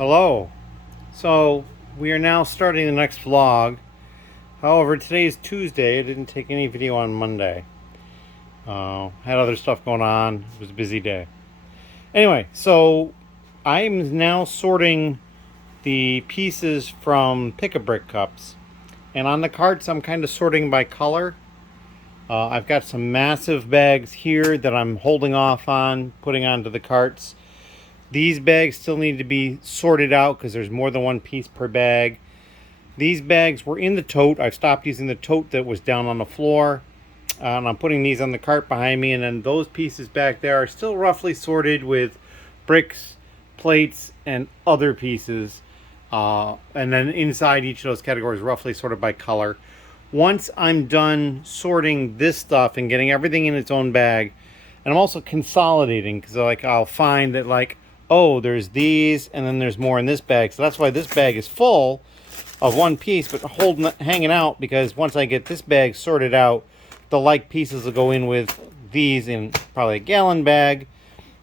Hello. So we are now starting the next vlog. However, today is Tuesday. I didn't take any video on Monday. Had other stuff going on. It was a busy day. Anyway, so I'm now sorting the pieces from Pick-a-Brick cups. And on the carts, I'm kind of sorting by color. I've got some massive bags here that I'm holding off on, putting onto the carts. These bags still need to be sorted out because there's more than one piece per bag. These bags were in the tote. I've stopped using the tote that was down on the floor. And I'm putting these on the cart behind me. And then those pieces back there are still roughly sorted with bricks, plates, and other pieces. And then inside each of those categories, roughly sorted by color. Once I'm done sorting this stuff and getting everything in its own bag, and I'm also consolidating because I'll find that oh, there's these and then there's more in this bag. So that's why this bag is full of one piece, but hanging out, because once I get this bag sorted out, the like pieces will go in with these in probably a gallon bag.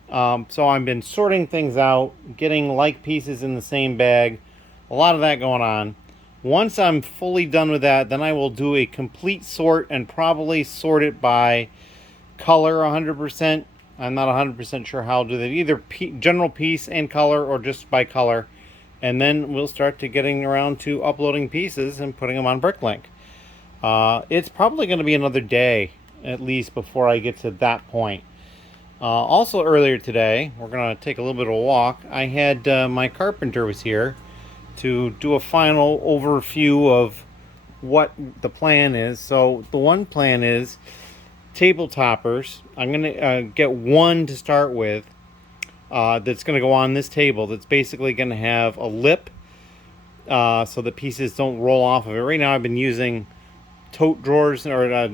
So I've been sorting things out, getting like pieces in the same bag, a lot of that going on. Once I'm fully done with that, then I will do a complete sort and probably sort it by color 100%. I'm not 100% sure how I'll do that. Either general piece and color or just by color. And then we'll start to getting around to uploading pieces and putting them on Bricklink. It's probably going to be another day at least before I get to that point. Also earlier today, we're going to take a little bit of a walk. I had my carpenter was here to do a final overview of what the plan is. So the one plan is table toppers. I'm going to get one to start with that's going to go on this table. That's basically going to have a lip so the pieces don't roll off of it. Right now I've been using tote drawers or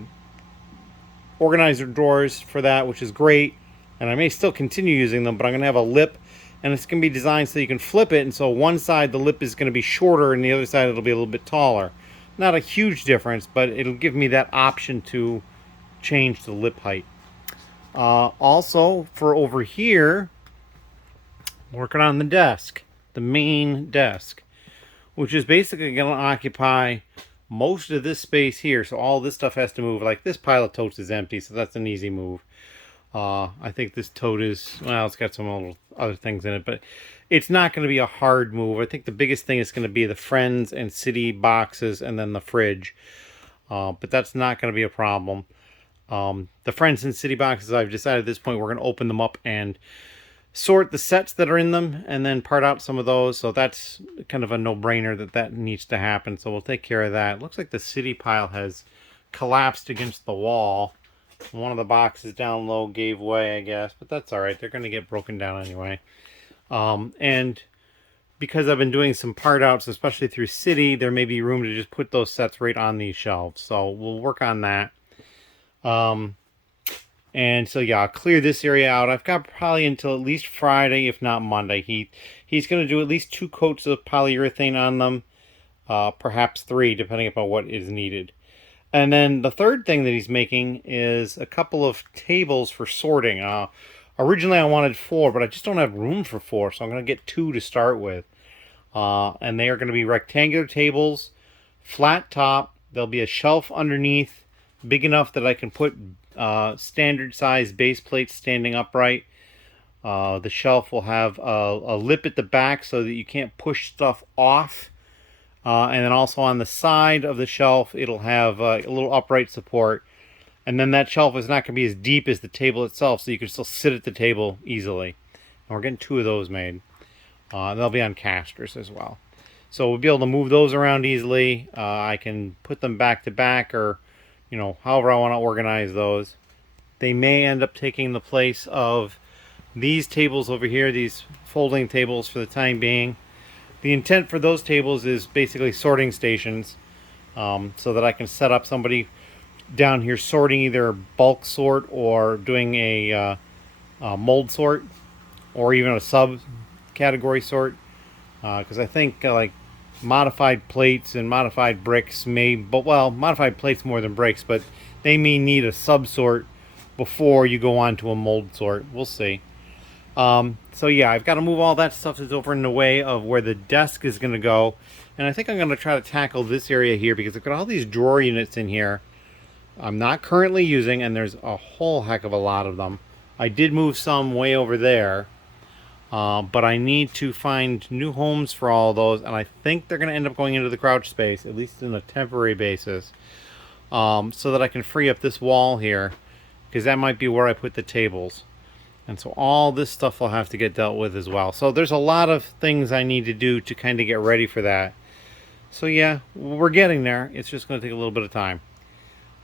organizer drawers for that, which is great. And I may still continue using them, but I'm going to have a lip. And it's going to be designed so you can flip it, and so one side the lip is going to be shorter and the other side it'll be a little bit taller. Not a huge difference, but it'll give me that option to change the lip height. Also, for over here, working on the desk, the main desk, which is basically going to occupy most of this space here. So all this stuff has to move. Like this pile of totes is empty, so that's an easy move. I think this tote is, well, it's got some little other things in it, but it's not going to be a hard move. I think the biggest thing is going to be the Friends and City boxes and then the fridge. But that's not going to be a problem. The Friends and City boxes, I've decided at this point we're going to open them up and sort the sets that are in them and then part out some of those. So that's kind of a no-brainer that needs to happen. So we'll take care of that. It looks like the City pile has collapsed against the wall. One of the boxes down low gave way, I guess, but that's all right. They're going to get broken down anyway. And because I've been doing some part outs, especially through City, there may be room to just put those sets right on these shelves. So we'll work on that. And so, yeah, I'll clear this area out. I've got probably until at least Friday, if not Monday. He's going to do at least 2 coats of polyurethane on them, perhaps 3, depending upon what is needed. And then the third thing that he's making is a couple of tables for sorting. Originally I wanted 4, but I just don't have room for 4, so I'm going to get 2 to start with. And they are going to be rectangular tables, flat top. There'll be a shelf underneath, big enough that I can put standard size base plates standing upright. The shelf will have a lip at the back so that you can't push stuff off. And then also on the side of the shelf, it'll have a little upright support. And then that shelf is not going to be as deep as the table itself, so you can still sit at the table easily. And we're getting 2 of those made. They'll be on casters as well. So we'll be able to move those around easily. I can put them back to back or, however I want to organize those. They may end up taking the place of these tables over here, these folding tables for the time being. The intent for those tables is basically sorting stations, so that I can set up somebody down here sorting either bulk sort or doing a mold sort or even a subcategory sort. Because I think modified plates and modified bricks modified plates more than bricks, but they may need a sub sort before you go on to a mold sort. We'll see. So yeah, I've got to move all that stuff that's over in the way of where the desk is going to go. And I think I'm going to try to tackle this area here because I've got all these drawer units in here I'm not currently using, and there's a whole heck of a lot of them. I did move some way over there, but I need to find new homes for all of those, and I think they're going to end up going into the crouch space, at least on a temporary basis, so that I can free up this wall here, because that might be where I put the tables. And so all this stuff will have to get dealt with as well. So there's a lot of things I need to do to kind of get ready for that. So yeah, we're getting there. It's just going to take a little bit of time.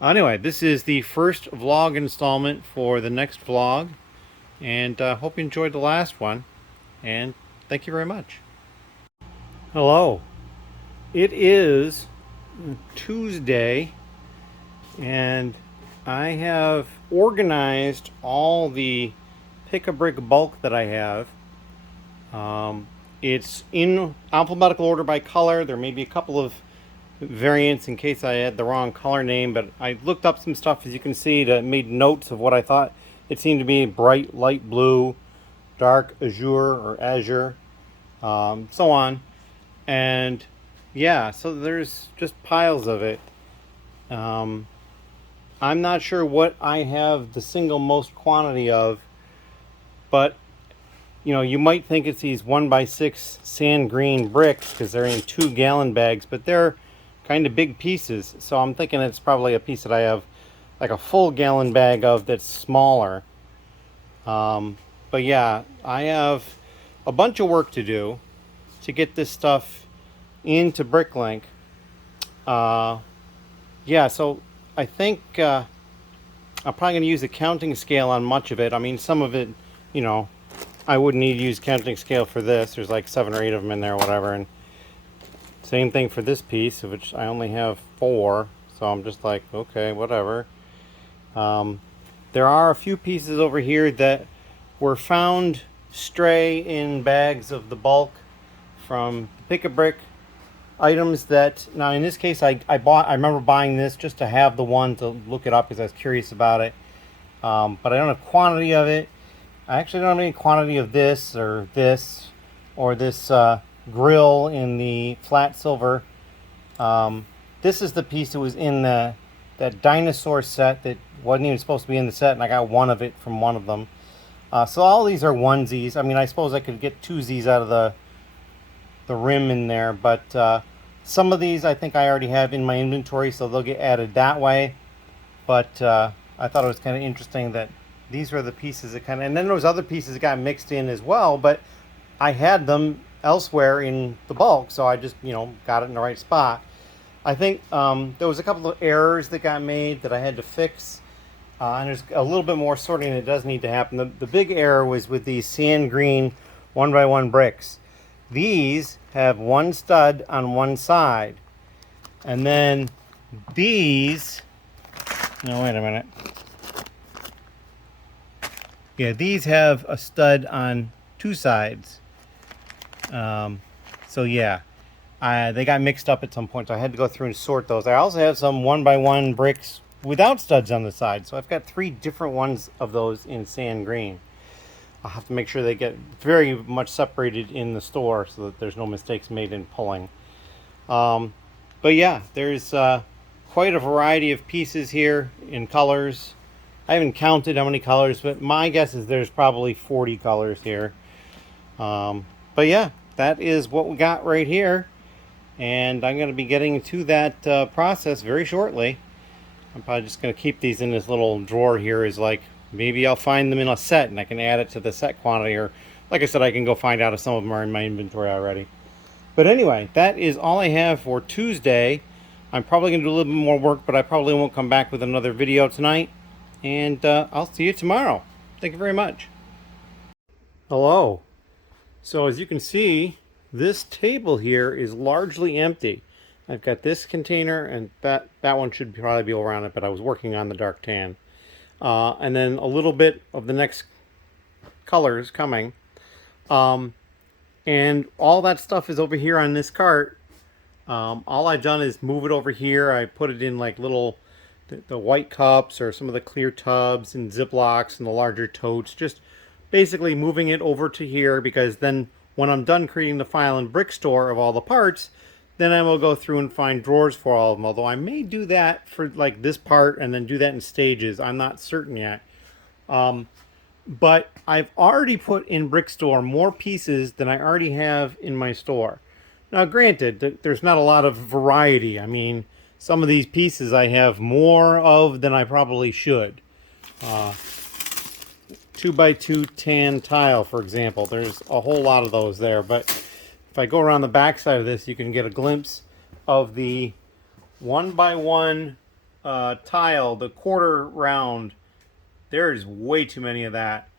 Anyway, this is the first vlog installment for the next vlog. And hope you enjoyed the last one. And thank you very much. Hello. It is Tuesday. And I have organized all the pick-a-brick bulk that I have. It's in alphabetical order by color. There may be a couple of variants in case I had the wrong color name, but I looked up some stuff, as you can see, to made notes of what I thought it seemed to be: bright light blue, dark azure, so on. And yeah, so there's just piles of it. I'm not sure what I have the single most quantity of, but you know, you might think it's these 1x6 sand green bricks because they're in 2-gallon bags, but they're kind of big pieces. So I'm thinking it's probably a piece that I have like a full gallon bag of that's smaller. But yeah, I have a bunch of work to do to get this stuff into Bricklink. Yeah, so I think I'm probably going to use a counting scale on much of it. I mean, some of it, you know, I wouldn't need to use counting scale for this. There's like 7 or 8 of them in there, whatever. And same thing for this piece, of which I only have 4. So I'm just like, okay, whatever. There are a few pieces over here that were found stray in bags of the bulk from pick-a-brick items that, now in this case, I remember buying this just to have the one to look it up because I was curious about it. But I don't have quantity of it. I actually don't have any quantity of this or this grill in the flat silver. This is the piece that was in that dinosaur set that wasn't even supposed to be in the set, and I got one of it from one of them. So all these are onesies. I mean, I suppose I could get twosies out of the rim in there, but some of these I think I already have in my inventory, so they'll get added that way. But I thought it was kind of interesting that these were the pieces that kind of, and then there was other pieces that got mixed in as well, but I had them elsewhere in the bulk, so I just, you know, got it in the right spot. I think there was a couple of errors that got made that I had to fix, and there's a little bit more sorting that does need to happen. The big error was with these sand green 1x1 bricks. These have one stud on one side, and then these, no, wait a minute. Yeah, these have a stud on 2 sides. So yeah, they got mixed up at some point, so I had to go through and sort those. I also have some 1x1 bricks without studs on the side, so I've got 3 different ones of those in sand green. I'll have to make sure they get very much separated in the store so that there's no mistakes made in pulling. But yeah, there's quite a variety of pieces here in colors. I haven't counted how many colors, but my guess is there's probably 40 colors here. But yeah, that is what we got right here. And I'm going to be getting to that process very shortly. I'm probably just going to keep these in this little drawer here, as like, maybe I'll find them in a set and I can add it to the set quantity. Or like I said, I can go find out if some of them are in my inventory already. But anyway, that is all I have for Tuesday. I'm probably going to do a little bit more work, but I probably won't come back with another video tonight. And I'll see you tomorrow. Thank you very much. Hello. So as you can see, this table here is largely empty. I've got this container, and that one should probably be around it, but I was working on the dark tan. And then a little bit of the next colors coming. And all that stuff is over here on this cart. All I've done is move it over here. I put it in like little the white cups or some of the clear tubs and Ziplocs and the larger totes. Just basically moving it over to here, because then when I'm done creating the file and brick store of all the parts, then I will go through and find drawers for all of them. Although I may do that for like this part and then do that in stages. I'm not certain yet. But I've already put in brick store more pieces than I already have in my store. Now, granted, there's not a lot of variety. I mean, some of these pieces I have more of than I probably should. 2x2 tan tile, for example. There's a whole lot of those there. But if I go around the back side of this, you can get a glimpse of the 1x1 tile, the quarter round. There's way too many of that.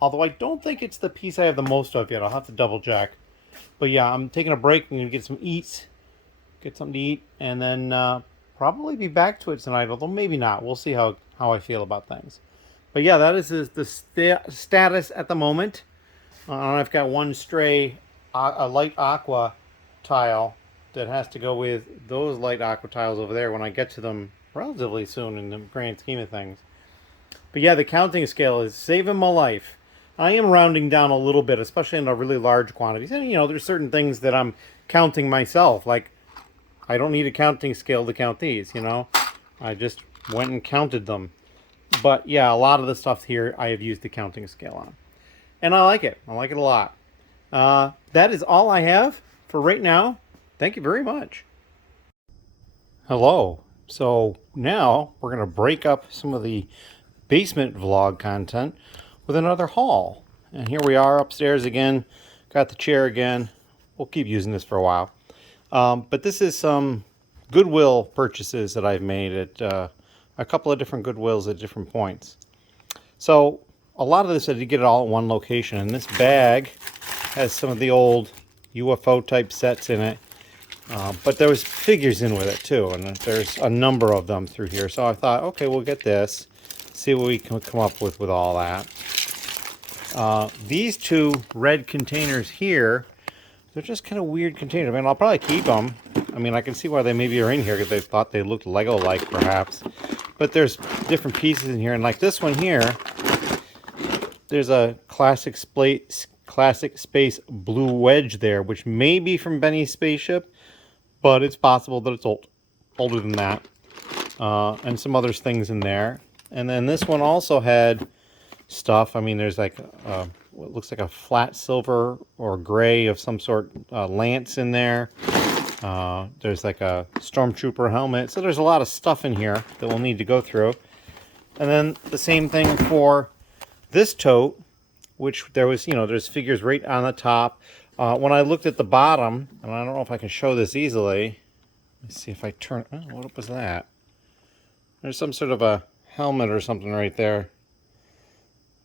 Although I don't think it's the piece I have the most of yet. I'll have to double check. But yeah, I'm taking a break. I'm going to get some eats. Get something to eat. And then probably be back to it tonight. Although maybe not. We'll see how I feel about things. But yeah, that is the status at the moment. I've got one stray a light aqua tile that has to go with those light aqua tiles over there when I get to them relatively soon in the grand scheme of things. But yeah, the counting scale is saving my life. I am rounding down a little bit, especially in the really large quantities. And, you know, there's certain things that I'm counting myself. Like, I don't need a counting scale to count these, you know. I just went and counted them. But, yeah, a lot of the stuff here I have used the counting scale on. And I like it. I like it a lot. That is all I have for right now. Thank you very much. Hello. So now we're going to break up some of the basement vlog content with another haul. And here we are upstairs again. Got the chair again. We'll keep using this for a while. But this is some Goodwill purchases that I've made at a couple of different Goodwills at different points. So a lot of this I did get it all at one location. And this bag has some of the old UFO type sets in it. But there was figures in with it too. And there's a number of them through here. So I thought, okay, we'll get this. See what we can come up with all that. These two red containers here, they're just kind of weird containers. I mean, I'll probably keep them. I mean, I can see why they maybe are in here because they thought they looked Lego-like, perhaps. But there's different pieces in here, and like this one here, there's a classic space blue wedge there, which may be from Benny's spaceship, but it's possible that it's older than that. And some other things in there. And then this one also had stuff. I mean, there's like what looks like a flat silver or gray of some sort lance in there. There's like a stormtrooper helmet. So there's a lot of stuff in here that we'll need to go through. And then the same thing for this tote, which there was, you know, there's figures right on the top. When I looked at the bottom, and I don't know if I can show this easily. Let's see if I turn. Oh, what was that? There's some sort of a helmet or something right there.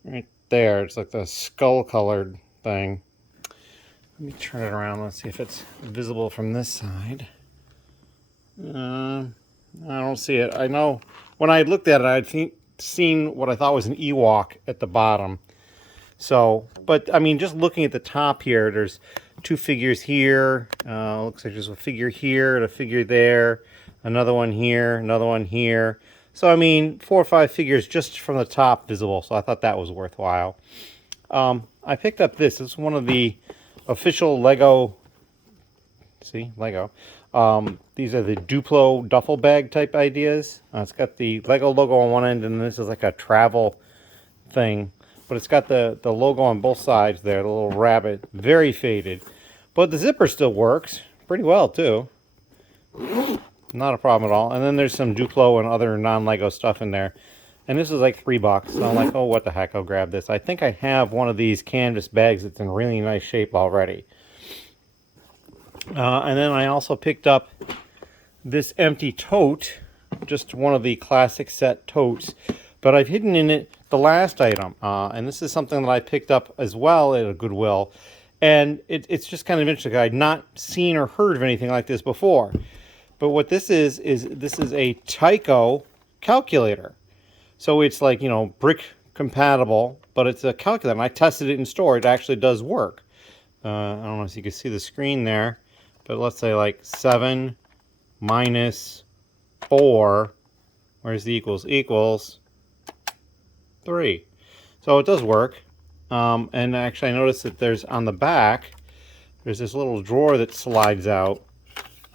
Right there. It's like the skull colored thing. Let me turn it around. Let's see if it's visible from this side. I don't see it. I know when I looked at it, I'd seen what I thought was an Ewok at the bottom. So, but I mean, just looking at the top here, there's two figures here. Looks like there's a figure here and a figure there. Another one here, another one here. So, I mean, 4 or 5 figures just from the top visible. So I thought that was worthwhile. I picked up this. This is one of the official Lego. See, Lego. These are the Duplo duffel bag type ideas. It's got the Lego logo on one end, and this is like a travel thing. But it's got the logo on both sides there, the little rabbit. Very faded. But the zipper still works pretty well, too. Not a problem at all. And then there's some Duplo and other non-Lego stuff in there. And this is like $3. So I'm like, oh, what the heck, I'll grab this. I think I have one of these canvas bags that's in really nice shape already. And then I also picked up this empty tote. Just one of the classic set totes. But I've hidden in it the last item. And this is something that I picked up as well at a Goodwill. And it's just kind of interesting. I'd not seen or heard of anything like this before. But what this is a Tyco calculator. So it's like, you know, brick compatible, but it's a calculator. And I tested it in store. It actually does work. I don't know if you can see the screen there, but let's say like 7 minus 4, where's the equals? Equals 3. So So it does work. And actually I noticed that there's on the back, there's this little drawer that slides out.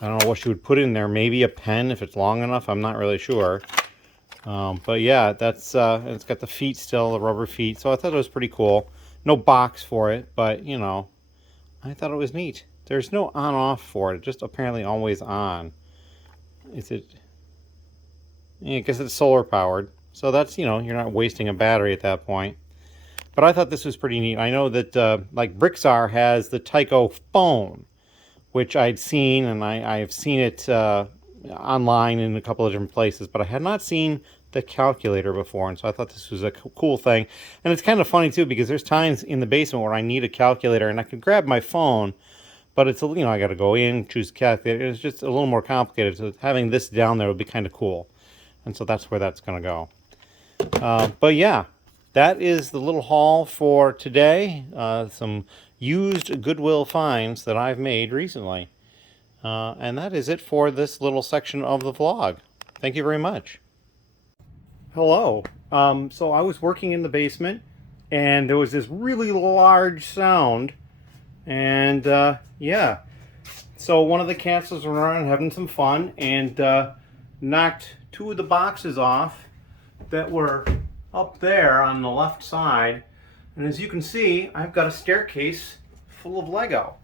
I don't know what you would put in there. Maybe a pen if it's long enough. I'm not really sure. But yeah, that's it's got the feet still, the rubber feet. So I thought it was pretty cool. No box for it, but you know, I thought it was neat. There's no on-off for it. Just apparently always on. Is it? Yeah, I guess it's solar powered. So that's, you know, you're not wasting a battery at that point. But I thought this was pretty neat. I know that like Brixar has the Tyco phone, which I'd seen, and I've seen it online in a couple of different places, but I had not seen the calculator before, and so I thought this was a cool thing. And it's kind of funny too, because there's times in the basement where I need a calculator and I can grab my phone, but it's, you know, I got to go in, choose calculator. It's just a little more complicated. So having this down there would be kind of cool, and so that's where that's going to go. But yeah, that is the little haul for today. Some used Goodwill finds that I've made recently. And that is it for this little section of the vlog. Thank you very much. Hello. So I was working in the basement and there was this really large sound. And yeah, so one of the cats was around having some fun and knocked two of the boxes off that were up there on the left side. And as you can see, I've got a staircase full of Lego.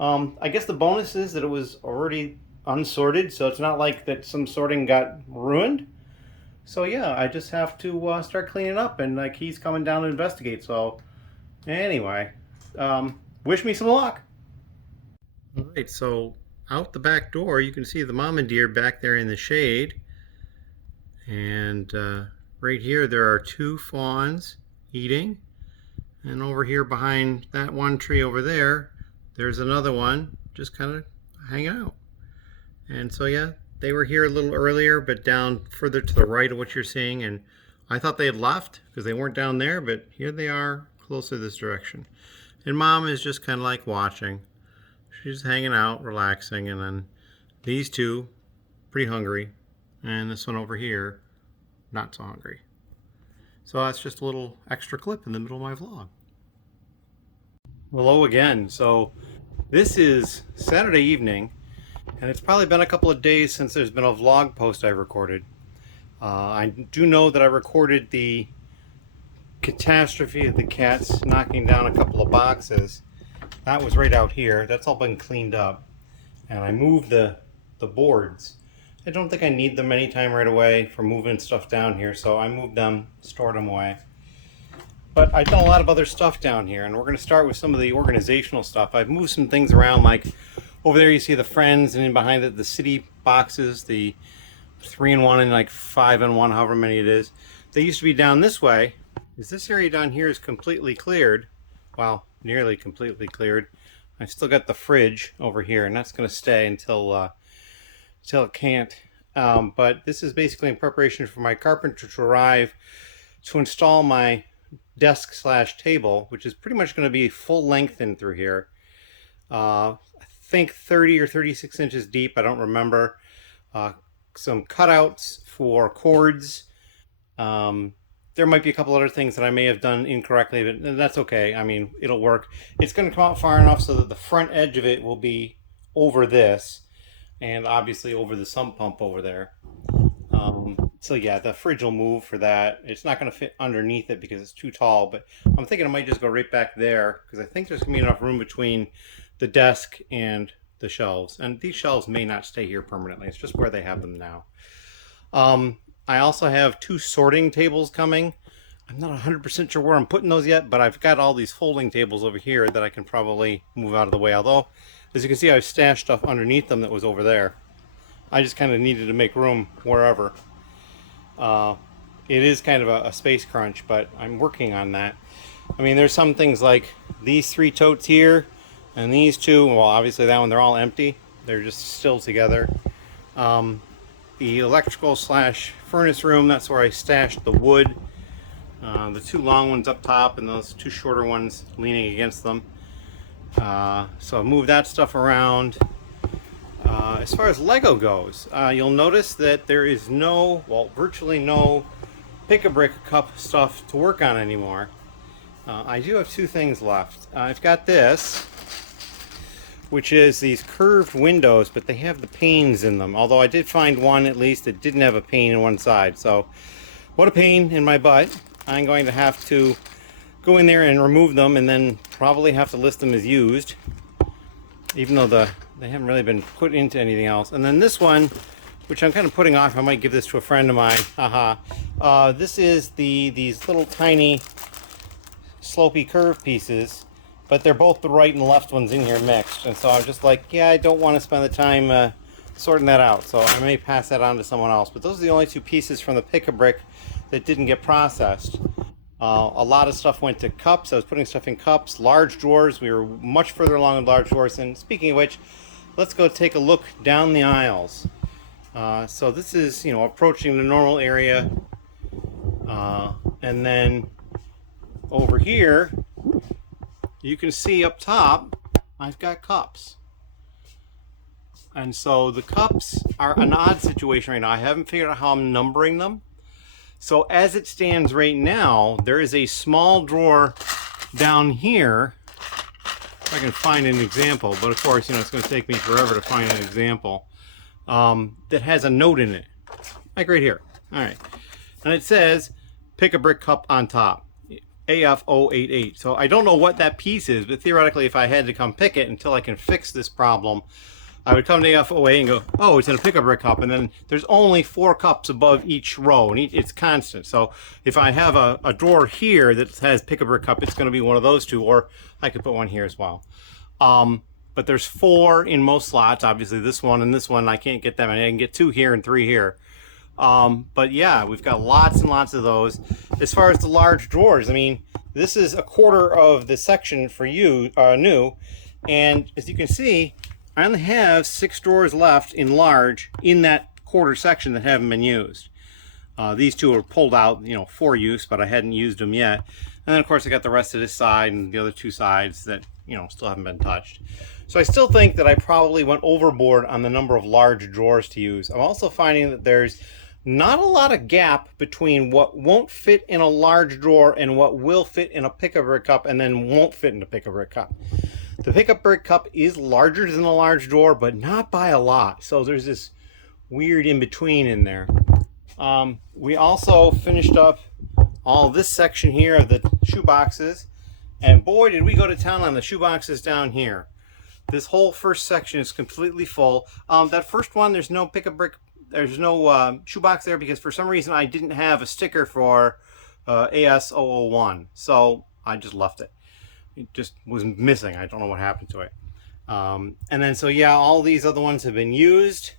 I guess the bonus is that it was already unsorted, so it's not like that some sorting got ruined. So yeah, I just have to start cleaning up, and like he's coming down to investigate. So anyway, wish me some luck. All right, so out the back door, you can see the mama deer back there in the shade, and right here there are two fawns eating, and over here behind that one tree over there, there's another one just kind of hanging out. And so yeah, they were here a little earlier, but down further to the right of what you're seeing, and I thought they had left because they weren't down there, but here they are closer this direction. And mom is just kind of like watching. She's hanging out, relaxing, and then these two, pretty hungry, and this one over here, not so hungry. So that's just a little extra clip in the middle of my vlog. Hello again. So this is Saturday evening, and it's probably been a couple of days since there's been a vlog post I recorded. I do know that I recorded the catastrophe of the cats knocking down a couple of boxes. That was right out here. That's all been cleaned up, and I moved the boards. I don't think I need them anytime right away for moving stuff down here, so I moved them, stored them away. But I've done a lot of other stuff down here, and we're going to start with some of the organizational stuff. I've moved some things around, like over there you see the Friends, and in behind it the city boxes, the 3-in-1 and like 5-in-1, however many it is. They used to be down this way. This area down here is completely cleared. Well, nearly completely cleared. I still got the fridge over here, and that's going to stay until it can't. But this is basically in preparation for my carpenter to arrive to install my desk / table, which is pretty much going to be full length in through here. I think 30 or 36 inches deep, I don't remember. Some cutouts for cords. There might be a couple other things that I may have done incorrectly, but that's okay. I mean, it'll work. It's going to come out far enough so that the front edge of it will be over this, and obviously over the sump pump over there. So yeah, the fridge will move for that. It's not going to fit underneath it because it's too tall, but I'm thinking I might just go right back there because I think there's going to be enough room between the desk and the shelves. And these shelves may not stay here permanently. It's just where they have them now. I also have 2 sorting tables coming. I'm not 100% sure where I'm putting those yet, but I've got all these folding tables over here that I can probably move out of the way. Although, as you can see, I've stashed stuff underneath them that was over there. I just kind of needed to make room wherever. It is kind of a space crunch, but I'm working on that. I mean, there's some things like these 3 totes here and these 2. Well, obviously that one, they're all empty. They're just still together. The electrical / furnace room, that's where I stashed the wood. The 2 long ones up top and those 2 shorter ones leaning against them. So I moved that stuff around. As far as Lego goes, you'll notice that there is virtually no Pick-a-Brick cup stuff to work on anymore. I do have two things left. I've got this, which is these curved windows, but they have the panes in them. Although I did find one, at least, that didn't have a pane in one side. So, what a pain in my butt. I'm going to have to go in there and remove them, and then probably have to list them as used, even though they haven't really been put into anything else. And then this one, which I'm kind of putting off, I might give this to a friend of mine. Haha. This is these little tiny slopey curve pieces, but they're both the right and left ones in here mixed. And so I'm just like, yeah, I don't want to spend the time sorting that out. So I may pass that on to someone else. But those are the only two pieces from the Pick-a-Brick that didn't get processed. A lot of stuff went to cups. I was putting stuff in cups, large drawers. We were much further along in large drawers. And speaking of which, let's go take a look down the aisles. So this is, you know, approaching the normal area. And then over here, you can see up top, I've got cups. And so the cups are an odd situation right now. I haven't figured out how I'm numbering them. So as it stands right now, there is a small drawer down here. If I can find an example, but of course, you know, it's going to take me forever to find an example, that has a note in it, like right here. All right. And it says, Pick-a-Brick cup on top, AF088. So I don't know what that piece is, but theoretically, if I had to come pick it until I can fix this problem, I would come to AF08 and go, oh, it's in a Pick-a-Brick cup, and then there's only 4 cups above each row, and it's constant. So if I have a drawer here that has Pick-a-Brick cup, it's going to be one of those two, or I could put one here as well. But there's 4 in most slots. Obviously, this one and this one, I can't get that many. I can get 2 here and 3 here. But yeah, we've got lots and lots of those. As far as the large drawers, I mean, this is a quarter of the section for you, new, and as you can see, I only have 6 drawers left in large in that quarter section that haven't been used. These 2 are pulled out, you know, for use, but I hadn't used them yet. And then of course I got the rest of this side and the other 2 sides that, you know, still haven't been touched. So I still think that I probably went overboard on the number of large drawers to use. I'm also finding that there's not a lot of gap between what won't fit in a large drawer and what will fit in a Pick-a-Brick cup and then won't fit in a Pick-a-Brick cup. The Pick-a-Brick cup is larger than a large drawer, but not by a lot. So there's this weird in-between in there. We also finished up all this section here of the shoeboxes. And boy, did we go to town on the shoeboxes down here. This whole first section is completely full. That first one, there's no Pick-a-Brick, there's no shoebox there because for some reason I didn't have a sticker for AS001. So I just left it. It just was missing. I don't know what happened to it. And then so yeah, all these other ones have been used.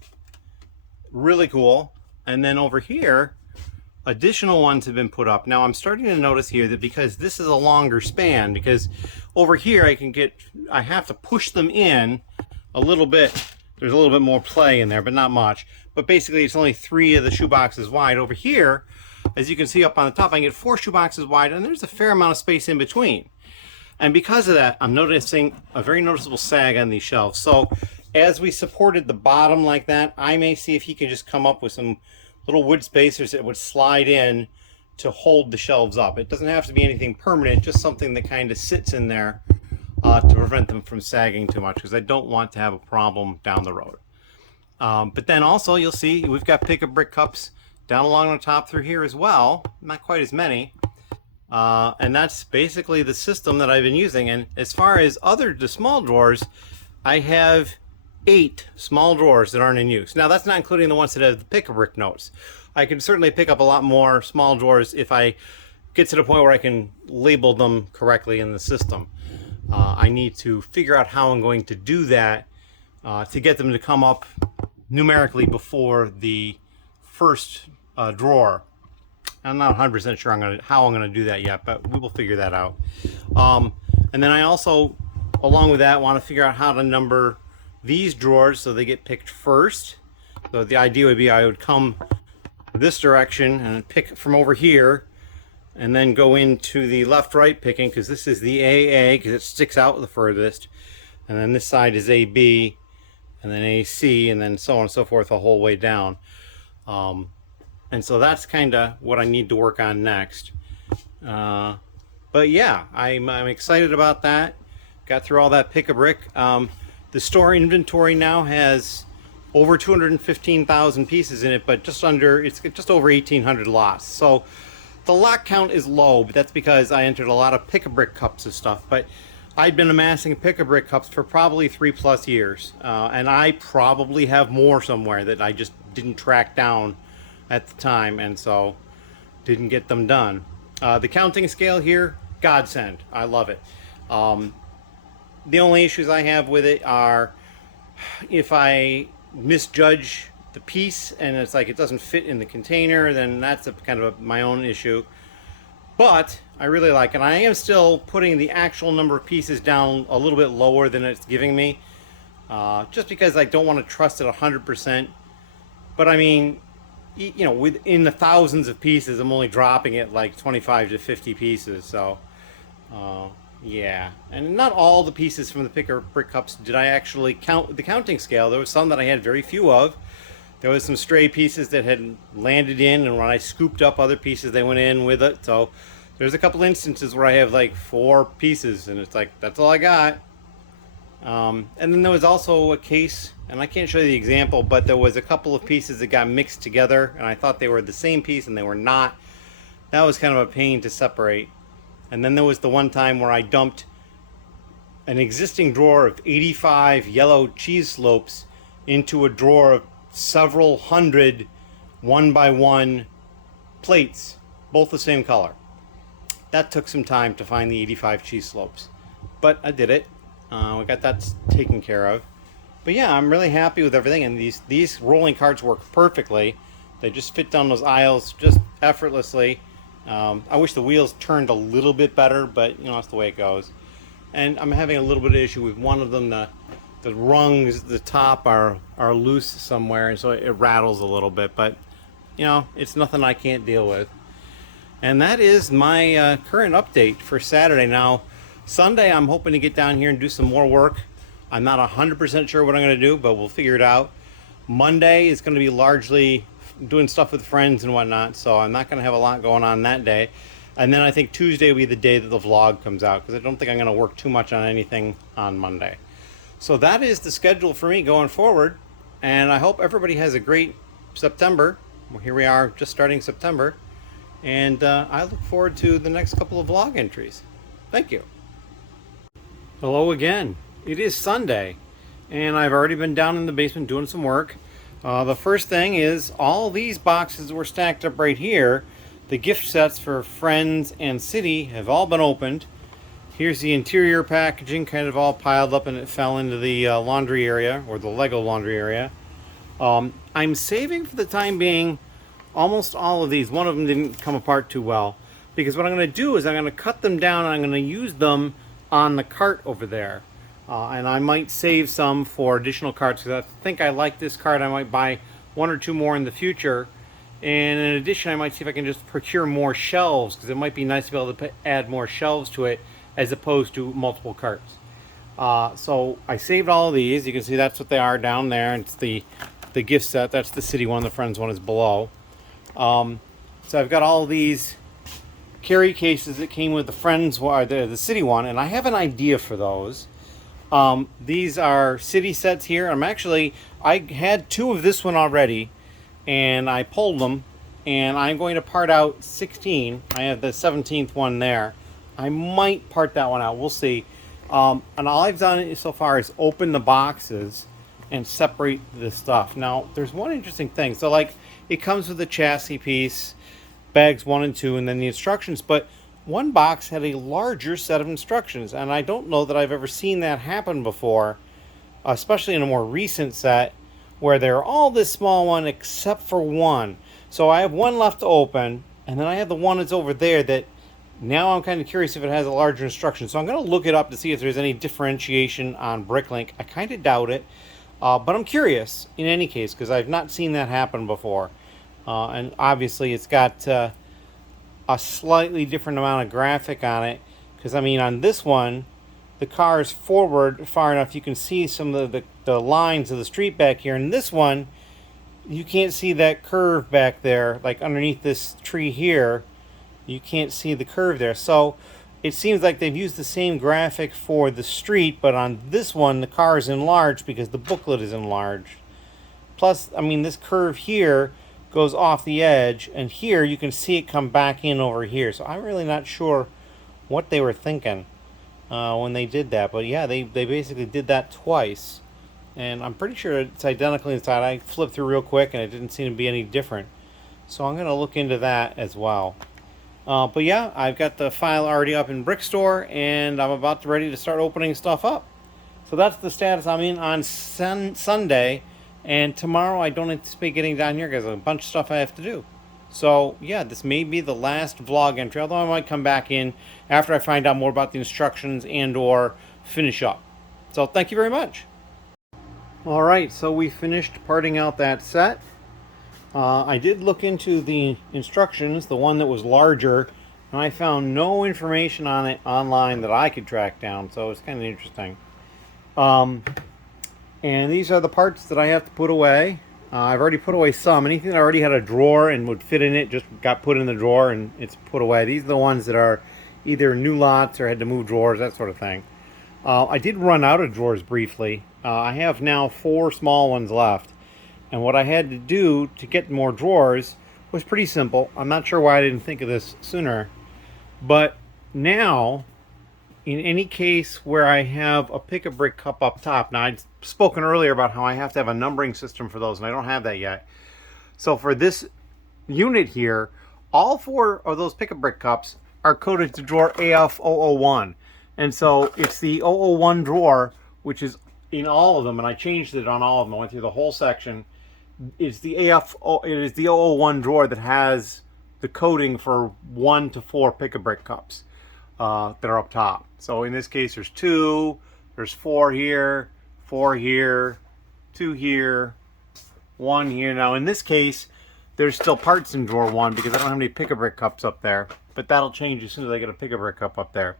Really cool. And then over here, additional ones have been put up. Now I'm starting to notice here that because this is a longer span, because over here I have to push them in a little bit. There's a little bit more play in there, but not much. But basically it's only 3 of the shoeboxes wide. Over here, as you can see up on the top, I can get 4 shoeboxes wide, and there's a fair amount of space in between. And because of that, I'm noticing a very noticeable sag on these shelves. So as we supported the bottom like that, I may see if he can just come up with some little wood spacers that would slide in to hold the shelves up. It doesn't have to be anything permanent, just something that kind of sits in there to prevent them from sagging too much, because I don't want to have a problem down the road. But then also you'll see we've got Pick-a-Brick cups down along the top through here as well. Not quite as many. And that's basically the system that I've been using. And as far as the small drawers, I have 8 small drawers that aren't in use. Now that's not including the ones that have the Pick-a-Brick notes. I can certainly pick up a lot more small drawers if I get to the point where I can label them correctly in the system. I need to figure out how I'm going to do that to get them to come up numerically before the first drawer. I'm not 100% sure how I'm going to do that yet, but we will figure that out. And then I also, along with that, want to figure out how to number these drawers so they get picked first. So the idea would be I would come this direction and pick from over here and then go into the left-right picking, because this is the AA because it sticks out the furthest. And then this side is AB, and then AC, and then so on and so forth the whole way down. And so that's kind of what I need to work on next. But yeah, I'm excited about that. Got through all that pick-a-brick. The store inventory now has over 215,000 pieces in it, but it's just over 1,800 lots. So the lot count is low, but that's because I entered a lot of pick-a-brick cups of stuff. But I'd been amassing pick-a-brick cups for probably 3+ years, and I probably have more somewhere that I just didn't track down at the time, and so didn't get them done. The counting scale here, godsend. I love it. The only issues I have with it are if I misjudge the piece and it's like it doesn't fit in the container, then that's my own issue. But I really like it. I am still putting the actual number of pieces down a little bit lower than it's giving me, just because I don't want to trust it 100%. But I mean, you know, within the thousands of pieces, I'm only dropping it like 25 to 50 pieces. So yeah, and not all the pieces from the pick-a-brick cups did I actually count with the counting scale. There was some that I had very few of. There was some stray pieces that had landed in, and when I scooped up other pieces, they went in with it. So there's a couple instances where I have like 4 pieces, and it's like, that's all I got. And then there was also a case, and I can't show you the example, but there was a couple of pieces that got mixed together, and I thought they were the same piece, and they were not. That was kind of a pain to separate. And then there was the one time where I dumped an existing drawer of 85 yellow cheese slopes into a drawer of several hundred 1x1 plates, both the same color. That took some time to find the 85 cheese slopes, but I did it. We got that taken care of. But yeah, I'm really happy with everything, and these rolling carts work perfectly. They just fit down those aisles just effortlessly. I wish the wheels turned a little bit better, but you know, that's the way it goes. And I'm having a little bit of issue with one of them. The rungs, the top are loose somewhere, and so it rattles a little bit. But you know, it's nothing I can't deal with. And that is my current update for Saturday. Now, Sunday, I'm hoping to get down here and do some more work. I'm not 100% sure what I'm going to do, but we'll figure it out. Monday is going to be largely doing stuff with friends and whatnot, so I'm not going to have a lot going on that day. And then I think Tuesday will be the day that the vlog comes out, because I don't think I'm going to work too much on anything on Monday. So that is the schedule for me going forward, and I hope everybody has a great September. Well, here we are just starting September, and I look forward to the next couple of vlog entries. Thank you. Hello again. It is Sunday, and I've already been down in the basement doing some work. The first thing is all these boxes were stacked up right here. The gift sets for Friends and City have all been opened. Here's the interior packaging kind of all piled up, and it fell into the laundry area, or the Lego laundry area. I'm saving for the time being almost all of these. One of them didn't come apart too well, because what I'm going to do is I'm going to cut them down and I'm going to use them on the cart over there. And I might save some for additional carts, because I think I like this cart. I might buy 1 or 2 more in the future. And in addition, I might see if I can just procure more shelves, because it might be nice to be able to add more shelves to it as opposed to multiple carts. So I saved all of these. You can see that's what they are down there. It's the gift set. That's the City one. The Friends one is below. So I've got all of these carry cases that came with the Friends one, the City one, and I have an idea for those. These are City sets here. I had 2 of this one already, and I pulled them, and I'm going to part out 16. I have the 17th one there. I might part that one out. We'll see. And all I've done so far is open the boxes and separate the stuff. Now, there's one interesting thing. So, like, it comes with a chassis piece, bags 1 and 2, and then the instructions, but one box had a larger set of instructions, and I don't know that I've ever seen that happen before, especially in a more recent set, where they're all this small one except for one. So I have one left to open, and then I have the one that's over there that now I'm kind of curious if it has a larger instruction. So I'm going to look it up to see if there's any differentiation on Bricklink. I kind of doubt it, but I'm curious in any case, because I've not seen that happen before. And obviously it's got a slightly different amount of graphic on it, because I mean, on this one the car is forward far enough you can see some of the lines of the street back here, and this one you can't see that curve back there, like underneath this tree here you can't see the curve there. So it seems like they've used the same graphic for the street, but on this one the car is enlarged because the booklet is enlarged. Plus, I mean, this curve here goes off the edge, and here you can see it come back in over here. So I'm really not sure what they were thinking when they did that. But yeah, they basically did that twice. And I'm pretty sure it's identical inside. I flipped through real quick and it didn't seem to be any different. So I'm going to look into that as well. But yeah, I've got the file already up in Brickstore, and I'm about ready to start opening stuff up. So that's the status I'm in on Sunday. And tomorrow I don't anticipate getting down here because there's a bunch of stuff I have to do. So yeah, this may be the last vlog entry, although I might come back in after I find out more about the instructions and or finish up. So thank you very much. Alright, so we finished parting out that set. I did look into the instructions, the one that was larger, and I found no information on it online that I could track down, so it's kind of interesting. And these are the parts that I have to put away. I've already put away some. Anything that already had a drawer and would fit in it just got put in the drawer and it's put away. These are the ones that are either new lots or had to move drawers, that sort of thing. I did run out of drawers briefly. I have now 4 small ones left. And what I had to do to get more drawers was pretty simple. I'm not sure why I didn't think of this sooner. But now, in any case where I have a pick-a-brick cup up top, now I'd spoken earlier about how I have to have a numbering system for those, and I don't have that yet. So for this unit here, all 4 of those pick-a-brick cups are coded to drawer AF001. And so it's the 001 drawer, which is in all of them, and I changed it on all of them. I went through the whole section. It is the 001 drawer that has the coding for 1 to 4 pick-a-brick cups that are up top. So in this case, there's 2, there's 4 here, 4 here, 2 here, 1 here. Now in this case, there's still parts in drawer 1 because I don't have any pick-a-brick cups up there. But that'll change as soon as I get a pick-a-brick cup up there.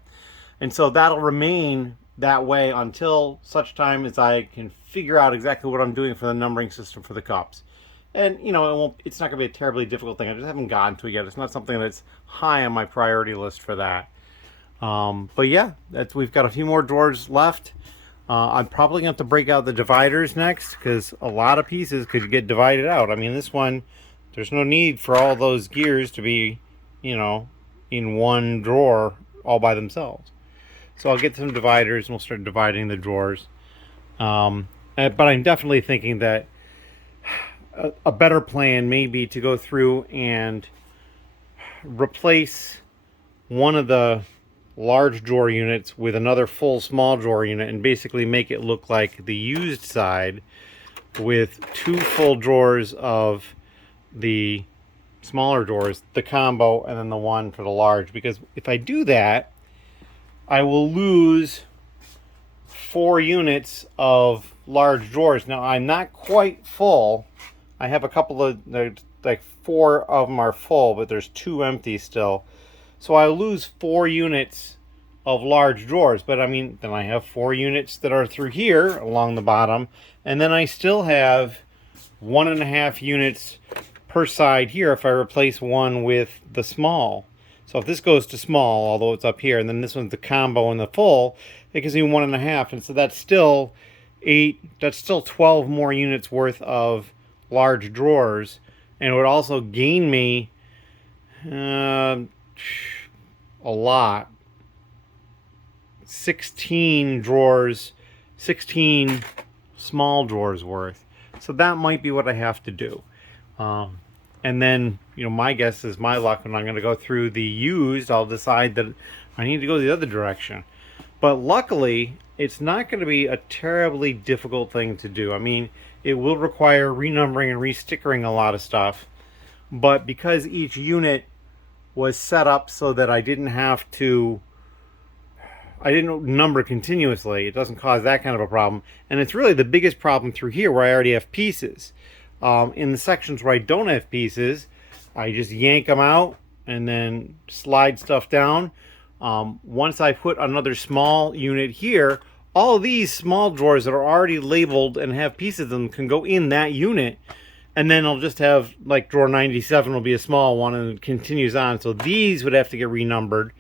And so that'll remain that way until such time as I can figure out exactly what I'm doing for the numbering system for the cups. And you know, it's not going to be a terribly difficult thing. I just haven't gotten to it yet. It's not something that's high on my priority list for that. But yeah, we've got a few more drawers left. I'm probably going to have to break out the dividers next because a lot of pieces could get divided out. I mean, this one, there's no need for all those gears to be, you know, in one drawer all by themselves. So I'll get some dividers and we'll start dividing the drawers. But I'm definitely thinking that a better plan may be to go through and replace one of the large drawer units with another full small drawer unit and basically make it look like the used side with 2 full drawers of the smaller drawers, the combo, and then the one for the large. Because if I do that, I will lose 4 units of large drawers. Now I'm not quite full. I have a couple of, like 4 of them are full, but there's 2 empty still. So I lose 4 units of large drawers, but I mean, then I have 4 units that are through here along the bottom, and then I still have 1.5 units per side here if I replace one with the small. So if this goes to small, although it's up here, and then this one's the combo and the full, it gives me 1.5, and so that's still 8. That's still 12 more units worth of large drawers, and it would also gain me a lot. 16 drawers, 16 small drawers worth. So that might be what I have to do. And then, you know, my guess is my luck when I'm going to go through the used, I'll decide that I need to go the other direction. But luckily, it's not going to be a terribly difficult thing to do. I mean, it will require renumbering and restickering a lot of stuff. But because each unit was set up so that I didn't number continuously, it doesn't cause that kind of a problem. And it's really the biggest problem through here where I already have pieces. In the sections where I don't have pieces, I just yank them out and then slide stuff down. Once I put another small unit here, all of these small drawers that are already labeled and have pieces of them can go in that unit. And then I'll just have, like, drawer 97 will be a small one and it continues on. So these would have to get renumbered.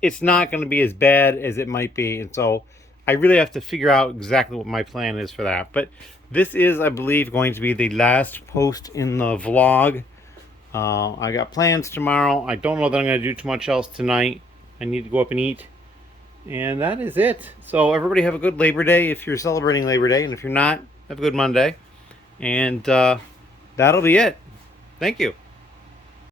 it's not going to be as bad as it might be, and so I really have to figure out exactly what my plan is for that. But this is, I believe, going to be the last post in the vlog. I got plans tomorrow. I don't know that I'm going to do too much else tonight. I need to go up and eat. And that is it. So everybody have a good Labor Day if you're celebrating Labor Day. And if you're not, have a good Monday. And that'll be it. Thank you.